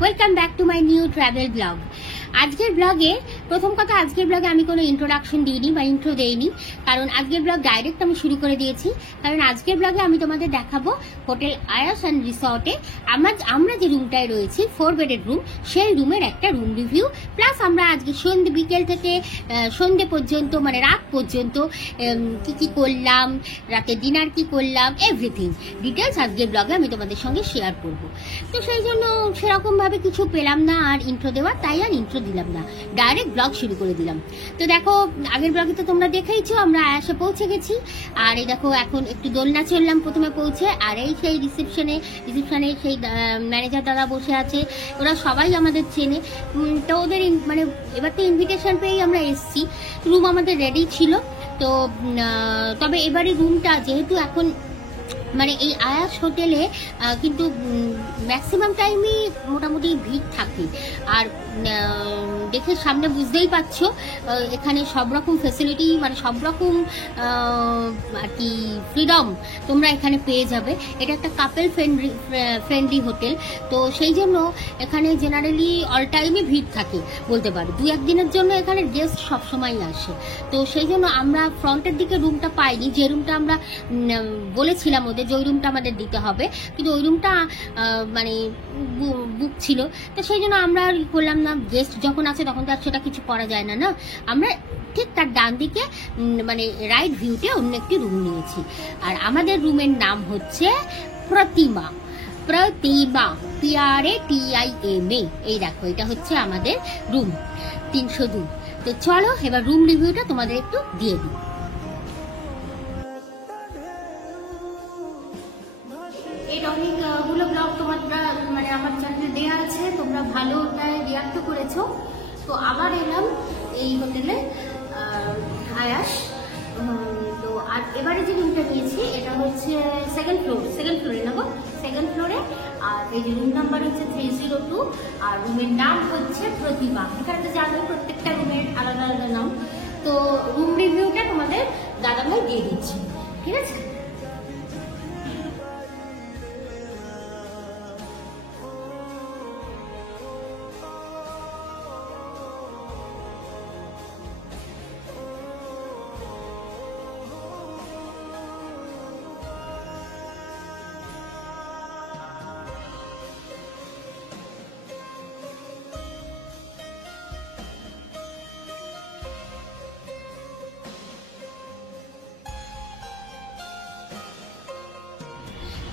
Welcome back to my new travel blog. আজকের ব্লগে প্রথম কথা, আজকের ব্লগে আমি কোনো ইন্ট্রোডাকশন দিইনি বা ইন্ট্রো দেইনি, কারণ আজকের ব্লগ ডাইরেক্ট আমি শুরু করে দিয়েছি। কারণ আজকের ব্লগে আমি তোমাদের দেখাবো হোটেল আয়াস অ্যান্ড রিসর্টে আমরা যে রুমটায় রয়েছি 4 বেডের রুম, সেই রুমের একটা রুম রিভিউ, প্লাস আমরা আজকে বিকেল থেকে সন্ধ্যে পর্যন্ত মানে রাত পর্যন্ত কি কি করলাম, রাতে ডিনার কি করলাম, এভরিথিং ডিটেলস আজকের ব্লগে আমি তোমাদের সঙ্গে শেয়ার করব। তো সেই জন্য সেরকম ভাবে কিছু পেলাম না আর ইন্ট্রো দেওয়ার, তাই আর ইন্ট্রো দিলাম না, ডাইরেক্ট ব্লগ শুরু করে দিলাম। তো দেখো, আগের ব্লগে তো তোমরা দেখেইছো আমরা আয়াসে পৌঁছে গেছি। আর এই দেখো এখন একটু দোলনা চললাম প্রথমে পৌঁছে, আর এই সেই রিসেপশনে সেই ম্যানেজার দাদা বসে আছে, ওরা সবাই আমাদের চেনে। তো ওদের মানে এবার তো ইনভিটেশন পেয়েই আমরা এসছি, রুম আমাদের রেডি ছিল। তো তবে এবারে রুমটা যেহেতু এখন মানে এই আয়াস হোটেলে কিন্তু ম্যাক্সিমাম টাইমই মোটামুটি ভিড় থাকে। আর দেখে সামনে বুঝতেই পারছো এখানে সব রকম ফেসিলিটি মানে সব রকম আর কি ফ্রিডম তোমরা এখানে পেয়ে যাবে। এটা একটা কাপল ফ্রেন্ডলি হোটেল, তো সেই জন্য এখানে জেনারেলি অল টাইমই ভিড় থাকে বলতে পারো। 2-1 দিনের জন্য এখানে গেস্ট সবসময়ই আসে। তো সেই জন্য আমরা ফ্রন্টের দিকে রুমটা পাইনি, যে রুমটা আমরা বলেছিলাম ওদের যে ওই রুমটা আমাদের দিতে হবে, কিন্তু ওই রুমটা মানে বুক ছিল। তো সেই জন্য আমরা করলাম না, গেস্ট যখন আছে তখন তো আর সেটা কিছু করা যায় না, না আমরা ঠিক তার ডান দিকে মানে রাইট ভিউতে অন্য একটি রুম নিয়েছি। আর আমাদের রুমের নাম হচ্ছে প্রতিমা, PRATIMA। এই দেখো, এটা হচ্ছে আমাদের রুম 302। তো চলো এবার রুম রিভিউটা তোমাদের একটু দিয়ে দিই। এটা অনেকগুলো ব্লগ তোমরা মানে আমার চ্যানেলে দেওয়া আছে, তোমরা ভালো ওটায় রিয়াক্ট করেছো। তো আবার এলাম এই হোটেলে আয়াস। তো আর এবারে যে রুমটা নিয়েছি এটা হচ্ছে সেকেন্ড ফ্লোরে নেবো, সেকেন্ড ফ্লোরে। আর এই যে রুম নাম্বার হচ্ছে 302, আর রুমের নাম হচ্ছে প্রতিমা। এখানে তো জানো প্রত্যেকটা রুমের আলাদা আলাদা নাম। তো রুম রিভিউটা তোমাদের দাদাভাই দিয়ে দিচ্ছি, ঠিক আছে?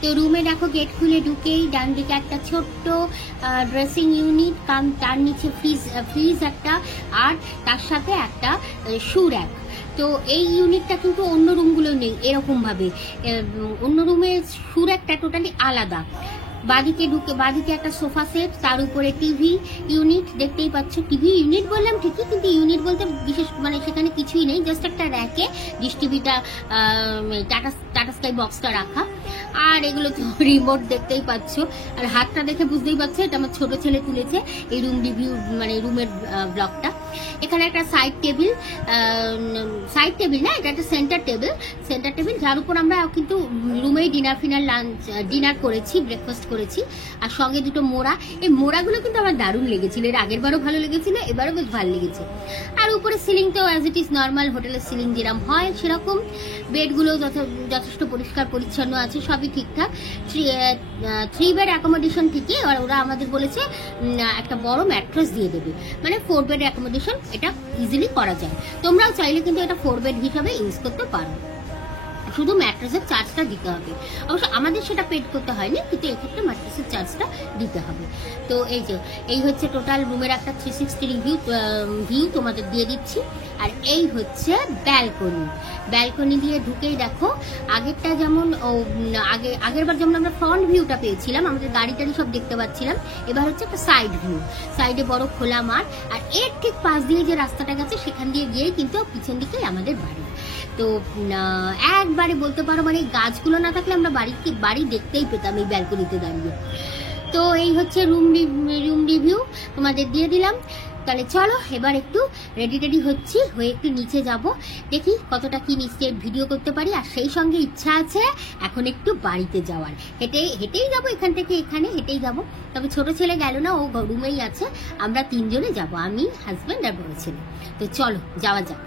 তো রুমে দেখো গেট খুলে ঢুকেই ডান দিকে একটা ছোট্ট ড্রেসিং ইউনিট, কাম তার নিচে ফ্রিজ একটা, আর তার সাথে একটা শু র্যাক। তো এই ইউনিটটা কিন্তু অন্য রুমগুলো নেই এরকম ভাবে, অন্য রুমের শু র্যাকটা টোটালি আলাদা। বাদিকে একটা সোফা সেট, তার উপরে টিভি ইউনিট দেখতেই পাচ্ছ। টিভি ইউনিট বললাম ঠিকই, কিন্তু ইউনিট বলতে বিশেষ মানে সেখানে কিছুই নেই, জাস্ট একটা র্যাকে ডিশ টিভিটা টাটা স্কাই বক্সটা রাখা। আর এগুলো তো রিমোট দেখতেই পাচ্ছ, আর হাতটা দেখে বুঝতেই পারছো এটা আমার ছোট ছেলে তুলেছে এই রুম রিভিউ মানে রুমের ব্লগটা। এখানে একটা সাইড টেবিল না, এটা একটা সেন্টার টেবিল যার উপর আমরা কিন্তু রুমেই ডিনার করেছি, ব্রেকফাস্ট করেছি। আর সঙ্গে দুটো মোড়া, এই মোড়াগুলো কিন্তু আমার দারুণ লেগেছিল, এর আগের বারও ভালো লেগেছিল, এবারও বেশ ভালো লেগেছে। আর উপরে সিলিং তো অ্যাজ ইট ইজ নর্মাল হোটেলের সিলিং যেরকম হয় সেরকম। বেডগুলো যথেষ্ট পরিষ্কার পরিচ্ছন্ন আছে, সবই ঠিকঠাক। 3 বেড অ্যাকোমোডেশন থেকে ওরা আমাদের বলেছে একটা বড় ম্যাট্রেস দিয়ে দেবে, মানে 4 বেড অ্যাকোমোডেশন এটা ইজিলি করা যায়। তোমরাও চাইলে কিন্তু এটা 4 বেড হিসাবে ইউজ করতে পারো, শুধু ম্যাট্রেসের চার্জটা দিতে হবে। অবশ্য আমাদের সেটা পেড করতে হয়নি, কিন্তু এক্ষেত্রে ম্যাট্রেসের চার্জটা দিতে হবে। তো এই হচ্ছে টোটাল রুমের একটা 360 ভিউ তোমাদের দিয়ে দিচ্ছি। আর এই হচ্ছে ব্যালকনি দিয়ে ঢুকেই দেখো, আগেরটা যেমন আগেরবার যেমন আমরা ফ্রন্ট ভিউটা পেয়েছিলাম, আমাদের গাড়ি টাড়ি সব দেখতে পাচ্ছিলাম, এবার হচ্ছে একটা সাইড ভিউ, সাইডে বড় খোলা মাঠ। আর এর ঠিক পাশ দিয়ে যে রাস্তাটা গেছে সেখান দিয়ে গিয়েই কিন্তু পিছন দিকেই আমাদের বাড়ি। তো একবারে বলতে পারো মানে গাছগুলো না থাকলে আমরা বাড়ি দেখতেই পেতাম এই ব্যালকনিতে দাঁড়িয়ে। তো এই হচ্ছে রুম রিভিউ তোমাদের দিয়ে দিলাম। তাহলে চলো এবার একটু রেডি টেডি হচ্ছি, হয়ে একটু নিচে যাব, দেখি কতটা কি নিচে ভিডিও করতে পারি। আর সেই সঙ্গে ইচ্ছা আছে এখন একটু বাড়িতে যাওয়ার, হেঁটেই যাবো, এখান থেকে এখানে হেঁটেই যাব। তবে ছোট ছেলে গেল না, ও রুমেই আছে, আমরা 3 জনে যাব, আমি, হাজব্যান্ড আর বড় ছেলে। তো চলো যাওয়া যাক।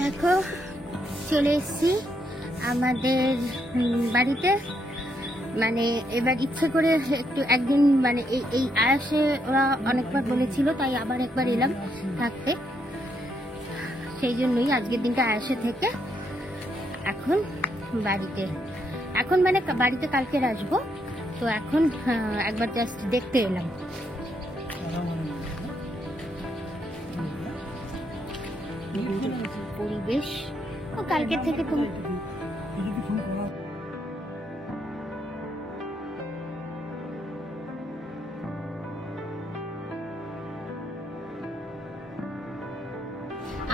দেখো চলে এসছি আমাদের বাড়িতে। মানে এবার ইচ্ছে করে একটু একদিন মানে এই আয়াসে ওরা অনেকবার বলেছিল, তাই আবার একবার এলাম থাকতে, সেই জন্যই আজকের দিনটা আয়াসে থেকে এখন বাড়িতে, এখন মানে বাড়িতে কালকে আসবো, তো এখন একবার জাস্ট দেখতে এলাম। পরিবেশ ও কালকে থেকে তুমি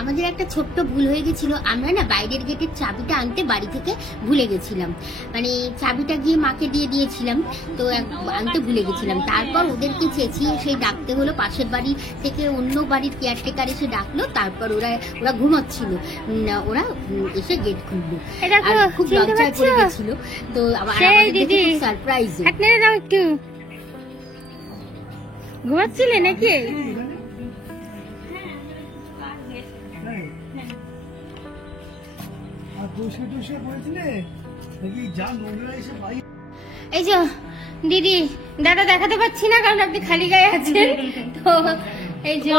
আমাদের একটা ছোট্ট ভুল হয়ে গেছিল, আমরা না বাইরের গেটের চাবিটা আনতে বাড়ি থেকে ভুলে গেছিলাম, মানে চাবিটা গিয়ে মাকে দিয়ে দিয়েছিলাম, তো আনতে ভুলে গেছিলাম। তারপর ওদেরকে চেঁচিয়ে সেই ডাকতে হলো, পাশের বাড়ি থেকে অন্য বাড়ির কেয়ারটেকার এসে ডাকলো, তারপর ওরা ঘুমাচ্ছিল, ওরা এসে গেট খুললো, খুব লজ্জায় পড়ে গেছিল। তো সারপ্রাইজ একটু ঘুমাচ্ছিলে নাকি? এই যে দিদি দাদা দেখাতে পাচ্ছি না কারণ আপনি খালি গায়ে আছেন, তো এই যে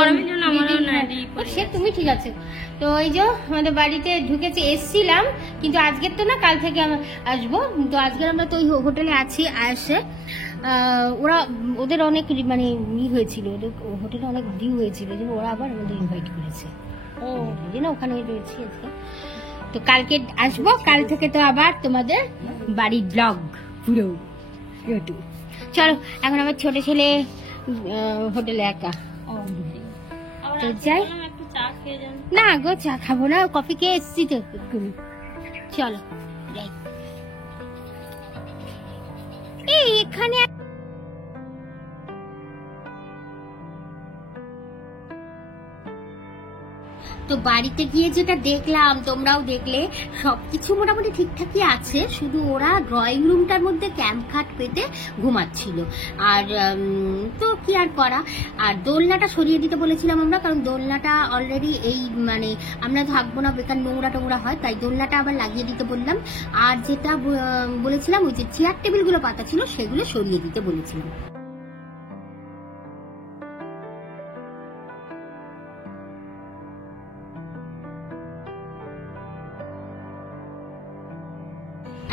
সে তুমি ঠিক আছে। তো এই যে আমাদের বাড়িতে ঢুকেছে, এসছিলাম কিন্তু আজকের তো না, কাল থেকে আসবো। তো আজকের আমরা তো ওই হোটেলে আছি, আসে ওদের অনেক মানে হয়েছিল, ওদের হোটেলে অনেক ডিউ হয়েছিল, ওরা আবার আমাদের ইনভাইট করেছে, ও না ওখানে রয়েছি আজকে। তো কালকে আসবো, কাল থেকে তো আবার তোমাদের বাড়ির ব্লগ পুরো। চলো এখন আমার ছোট ছেলে হোটেলে একা, তো যাই না গো, চা খাবো না, কফি খেয়ে এসছি তো। চলো যাই। এই এখানে তো বাড়িতে গিয়ে যেটা দেখলাম, তোমরাও দেখলে, সবকিছু মোটামুটি ঠিকঠাকই আছে, শুধু ওরা ড্রয়িং রুমটার মধ্যে ক্যাম্প খাট পেতে ঘুমাচ্ছিল। আর তো কি আর করা, আর দোলনাটা সরিয়ে দিতে বলেছিলাম আমরা, কারণ দোলনাটা অলরেডি এই মানে আমরা থাকবো না, বেকার নোংরা টোংরা হয়, তাই দোলনাটা আবার লাগিয়ে দিতে বললাম। আর যেটা বলেছিলাম ওই যে চেয়ার টেবিলগুলো পাতা ছিল সেগুলো সরিয়ে দিতে বলেছিলাম।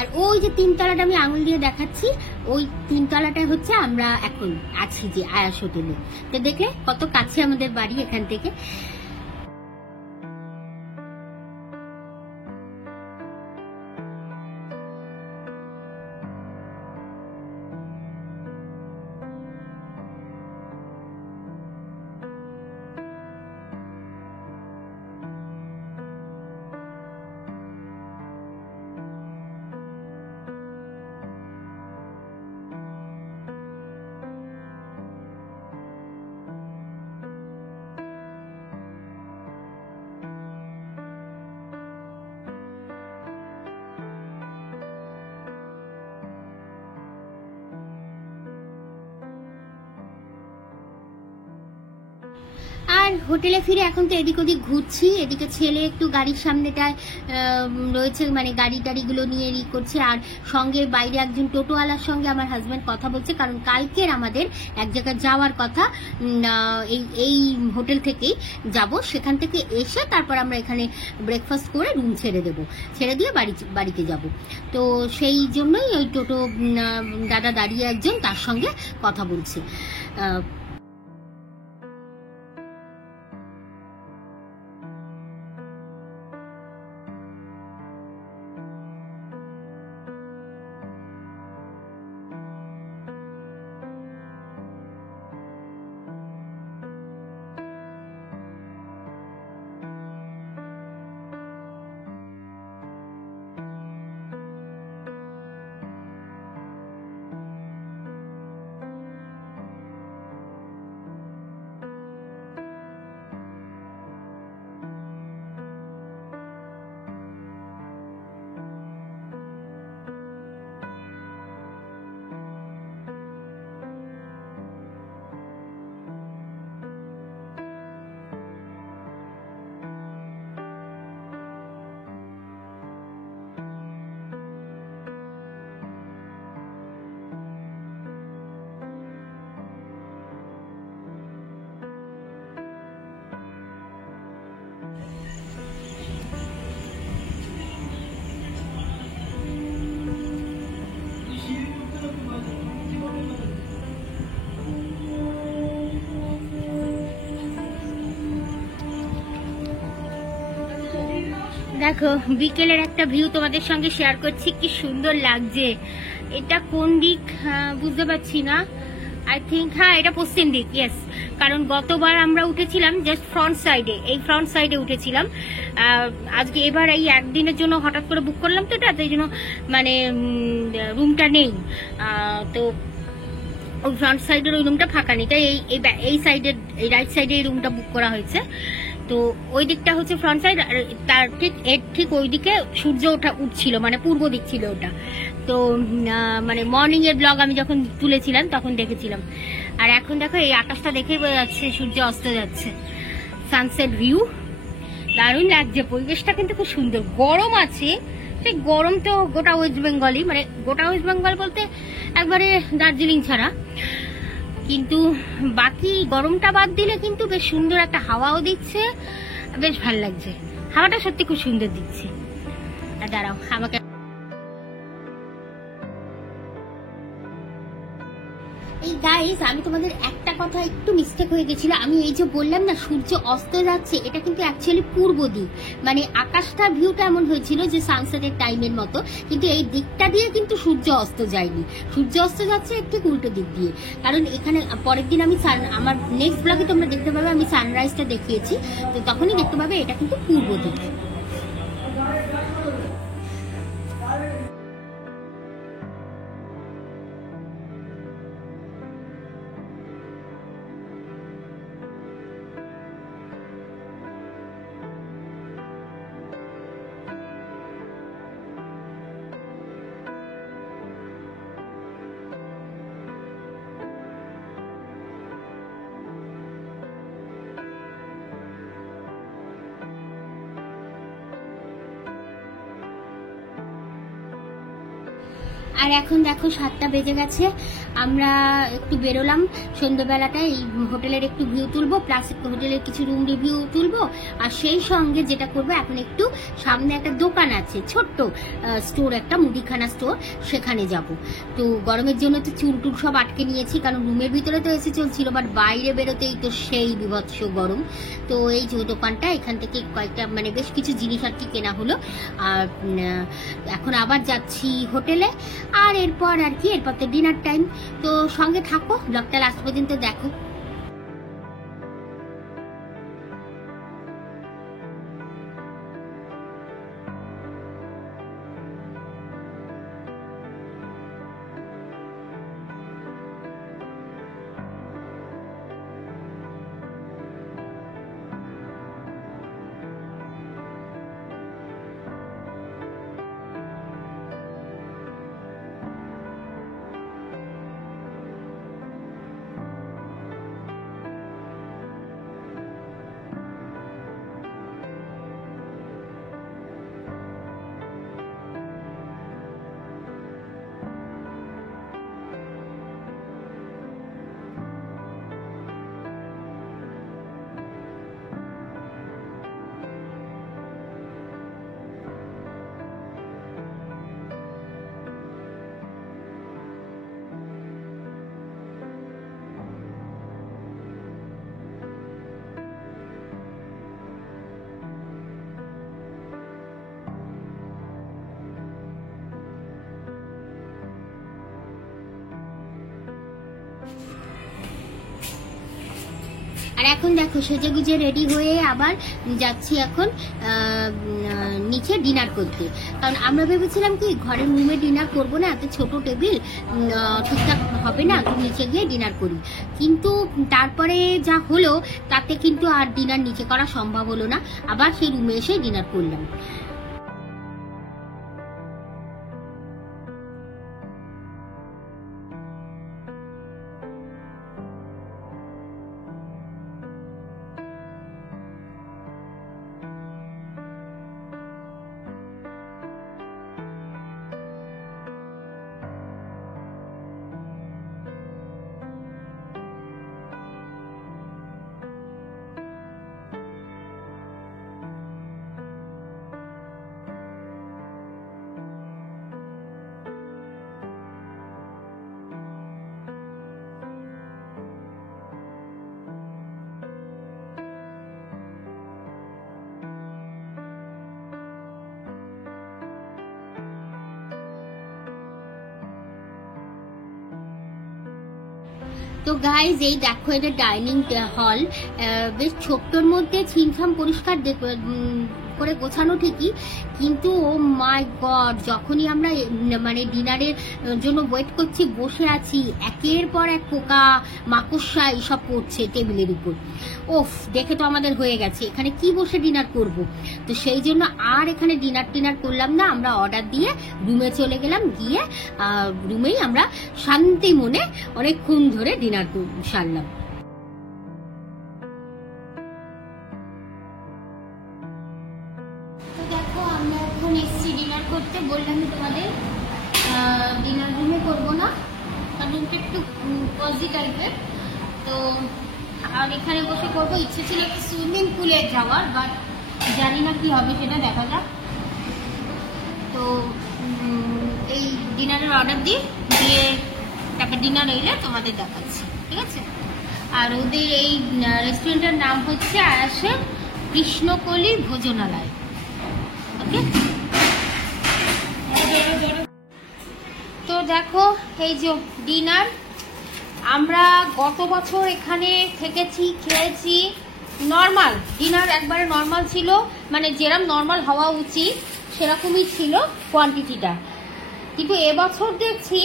আর ওই যে তিনতলাটা আমি আঙুল দিয়ে দেখাচ্ছি, ওই তিনতলাটা হচ্ছে আমরা এখন আছি যে আয়াস হোটেলে। তো দেখলে কত কাছে আমাদের বাড়ি এখান থেকে। আর হোটেলে ফিরে এখন তো এদিক ওদিক ঘুরছি, এদিকে ছেলে একটু গাড়ির সামনেটায় রয়েছে, মানে গাড়ি টাড়িগুলো নিয়ে করছে, আর সঙ্গে বাইরে একজন টোটোওয়ালার সঙ্গে আমার হাজব্যান্ড কথা বলছে, কারণ কালকের আমাদের এক জায়গায় যাওয়ার কথা, এই হোটেল থেকেই যাব, সেখান থেকে এসে তারপর আমরা এখানে ব্রেকফাস্ট করে রুম ছেড়ে দেবো, ছেড়ে দিয়ে বাড়িতে যাব। তো সেই জন্যই ওই টোটো দাদা দাঁড়িয়ে একজন, তার সঙ্গে কথা বলছে। দেখো বিকেলের একটা ভিউ তোমাদের সঙ্গে শেয়ার করছি, কি সুন্দর লাগছে। এটা কোন দিক বুঝতে পারছি না, আই থিঙ্ক, হ্যাঁ এটা পশ্চিম দিক, ইয়েস। কারণ গতবার আমরা উঠেছিলাম জাস্ট ফ্রন্ট সাইডে, এই ফ্রন্ট সাইডে উঠেছিলাম। আজকে এবার এই একদিনের জন্য হঠাৎ করে বুক করলাম তো এটা, এই জন্য মানে রুমটা নেই। তো ওই ফ্রন্ট সাইডের ওই রুমটা ফাঁকা নেই, তাই এই সাইডের, এই রাইট সাইডে এই রুমটা বুক করা হয়েছে। তো ওই দিকটা হচ্ছে ফ্রন্ট সাইড, আর তার ঠিক ওই দিকে সূর্য উঠছিল, মানে পূর্ব দিক ছিল ওটা। তো মানে মর্নিং এর ব্লগ আমি যখন তুলেছিলাম তখন দেখেছিলাম। আর এখন দেখো এই আকাশটা দেখেই বোঝা যাচ্ছে সূর্য অস্ত যাচ্ছে, সানসেট ভিউ দারুণ লাগছে। পরিবেশটা কিন্তু খুব সুন্দর। গরম আছে, সেই গরম তো গোটা ওয়েস্ট বেঙ্গলই, মানে গোটা ওয়েস্ট বেঙ্গল বলতে একবারে দার্জিলিং ছাড়া, কিন্তু বাকি গরমটা বাদ দিলে কিন্তু বেশ সুন্দর একটা হাওয়াও দিচ্ছে, বেশ ভালো লাগছে। হাওয়াটা সত্যি খুব সুন্দর দিচ্ছে। আর দাঁড়াও আমাকে, এই গাইস আমি তোমাদের একটা কথা একটু মিস্টেক হয়ে গেছিল। আমি এই যে বললাম না সূর্য অস্ত যাচ্ছে, এটা কিন্তু অ্যাকচুয়ালি পূর্ব দিক, মানে আকাশটা ভিউটা এমন হয়েছিল যে সানসেটের টাইমের মতো, কিন্তু এই দিকটা দিয়ে কিন্তু সূর্য অস্ত যায়নি, সূর্য অস্ত যাচ্ছে ঠিক উল্টো দিক দিয়ে। কারণ এখানে পরের দিন আমি আমার নেক্সট ব্লগে তোমরা দেখতে পাবে আমি সানরাইজটা দেখিয়েছি, তো তখনই দেখতে পাবে এটা কিন্তু পূর্ব দিক। আর এখন দেখো 7টা বেজে গেছে, আমরা একটু বেরোলাম সন্ধ্যেবেলাটা, এই হোটেলের একটু ভিউ তুলবো, প্লাস হোটেলের কিছু রুম রিভিউ তুলবো। আর সেই সঙ্গে যেটা করবো, এখন একটু সামনে একটা দোকান আছে ছোট্ট স্টোর, একটা মুদিখানা স্টোর, সেখানে যাব। তো গরমের জন্য তো চুল টুল সব আটকে নিয়েছি, কারণ রুমের ভিতরে তো এসে চলছিল, বাট বাইরে বেরোতেই তো সেই বিভৎস গরম। তো এই যে দোকানটা, এখান থেকে কয়েকটা মানে বেশ কিছু জিনিস আর কি কেনা হলো। আর এখন আবার যাচ্ছি হোটেলে, আর এরপর আর কি, এরপর তো ডিনার টাইম। তো সঙ্গে থাকো, ব্লগটা লাস্ট পর্যন্ত দেখো। আর এখন দেখো সেজে গুজে রেডি হয়ে আবার যাচ্ছি এখন নিচে ডিনার করতে। কারণ আমরা ভেবেছিলাম কি ঘরের রুমে ডিনার করবো না, এত ছোট টেবিল ঠিকঠাক হবে না, তো নিচে গিয়ে ডিনার করি। কিন্তু তারপরে যা হলো তাতে কিন্তু আর ডিনার নিচে করা সম্ভব হলো না, আবার সেই রুমে এসে ডিনার করলাম। তো গাইজ এই দেখো এটা ডাইনিং হল, বেশ ছোট্টর মধ্যে ছিমছাম পরিষ্কার করে গোছানো ঠিকই, কিন্তু ও মাই গড যখনই আমরা মানে ডিনারের জন্য ওয়েট করছি, বসে আছি, একের পর এক পোকা মাকড়সা এইসব পড়ছে টেবিলের উপর। ওফ, দেখে তো আমাদের হয়ে গেছে এখানে কি বসে ডিনার করব। তো সেই জন্য আর এখানে ডিনার করলাম না, আমরা অর্ডার দিয়ে রুমে চলে গেলাম, গিয়ে রুমেই আমরা শান্তি মনে অনেকক্ষণ ধরে ডিনার সারলাম। তো দেখো আমরা এখন এসেছি ডিনার করতে, বললাম তোমাদের ডিনার রুমে করবো না, কারণ রুমটা একটু কজি টাইপের। তো আর এখানে বসে করবো, ইচ্ছে ছিল একটু সুইমিং পুলে যাওয়ার, বাট জানি না কি হবে, সেটা দেখা যাক। তো এই ডিনারের অর্ডার দিয়ে তারপর ডিনার এলে তোমাদের দেখাচ্ছি, ঠিক আছে। আর ওদের এই রেস্টুরেন্টের নাম হচ্ছে আয়াসের কৃষ্ণকলি ভোজনালয়, ওকে। তো দেখো এই যে ডিনার, আমরা গত বছর এখানে থেকেছি, খেয়েছি, নর্মাল ডিনার, একবারে নর্মাল ছিল, মানে যেরকম নর্মাল হওয়া উচিত সেরকমই ছিল কোয়ান্টিটিটা। কিন্তু এবছর দেখছি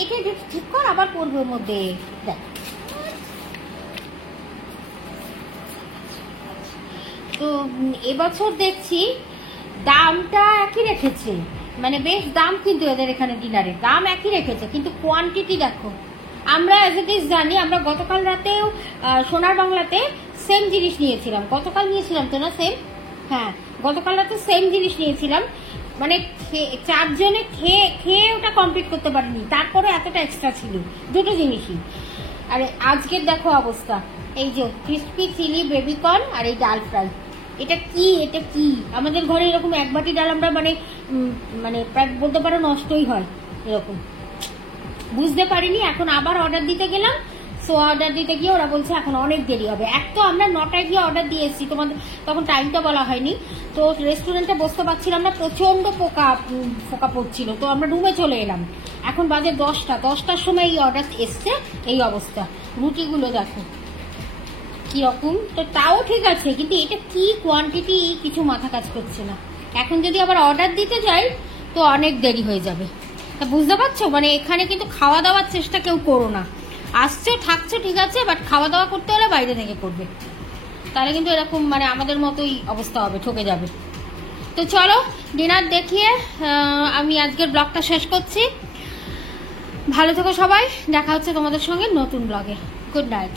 এটা ঠিক কর, আবার পড়বে ওর মধ্যে, দেখ। তো এবছর দেখছি দামটা একই রেখেছে, মানে বেশ দাম, কিন্তু এদের এখানে ডিনারের দাম একই রেখেছে, কিন্তু কোয়ান্টিটি দেখো। আমরা অ্যাজ ইট ইজ জানি, আমরা গতকাল রাতেও সোনার বাংলাতে সেম জিনিস নিয়েছিলাম, গতকাল নিয়েছিলাম তো না সেম, হ্যাঁ গতকাল রাতে সেম জিনিস নিয়েছিলাম, মানে 4 জনে খেয়ে ওটা কমপ্লিট করতে পারিনি, তারপরে এতটা এক্সট্রা ছিল দুটো জিনিসই। আর আজকের দেখো অবস্থা, এই যে ক্রিস্পি চিলি বেবিকর্ন আর এই ডাল ফ্রাই, এটা কি আমাদের ঘরে এরকম এক বাটি ডাল আমরা মানে প্রায় বলতে পারো নষ্টই হয় এরকম, বুঝতে পারিনি। এখন আবার অর্ডার দিতে গেলাম, সো অর্ডার দিতে গিয়ে ওরা বলছে এখন অনেক দেরি হবে। এক তো আমরা 9টায় গিয়ে অর্ডার দিয়ে এসেছি, তোমাদের তখন টাইমটা বলা হয়নি, তো রেস্টুরেন্টে বসতে পারছিলাম না, প্রচন্ড পোকা পড়ছিল, তো আমরা রুমে চলে এলাম। এখন বাজে 10টার সময় এই অর্ডার এসছে, এই অবস্থা। রুটিগুলো দেখো কিরকম, তো তাও ঠিক আছে, কিন্তু এটা কি কোয়ান্টিটি কিছু মাথা কাজ করছে না। এখন যদি আবার অর্ডার দিতে যাই তো অনেক দেরি হয়ে যাবে। তা বুঝতে পারছো, মানে এখানে কিন্তু খাওয়া দাওয়ার চেষ্টা কেউ করো না, আসছো থাকছো ঠিক আছে, বাট খাওয়া দাওয়া করতে হলে বাইরে থেকে করবে, তাহলে কিন্তু এরকম মানে আমাদের মতোই অবস্থা হবে, ঠকে যাবে। তো চলো ডিনার দেখিয়ে আমি আজকের ব্লগটা শেষ করছি। ভালো থেকো সবাই, দেখা হচ্ছে তোমাদের সঙ্গে নতুন ব্লগে। Good night.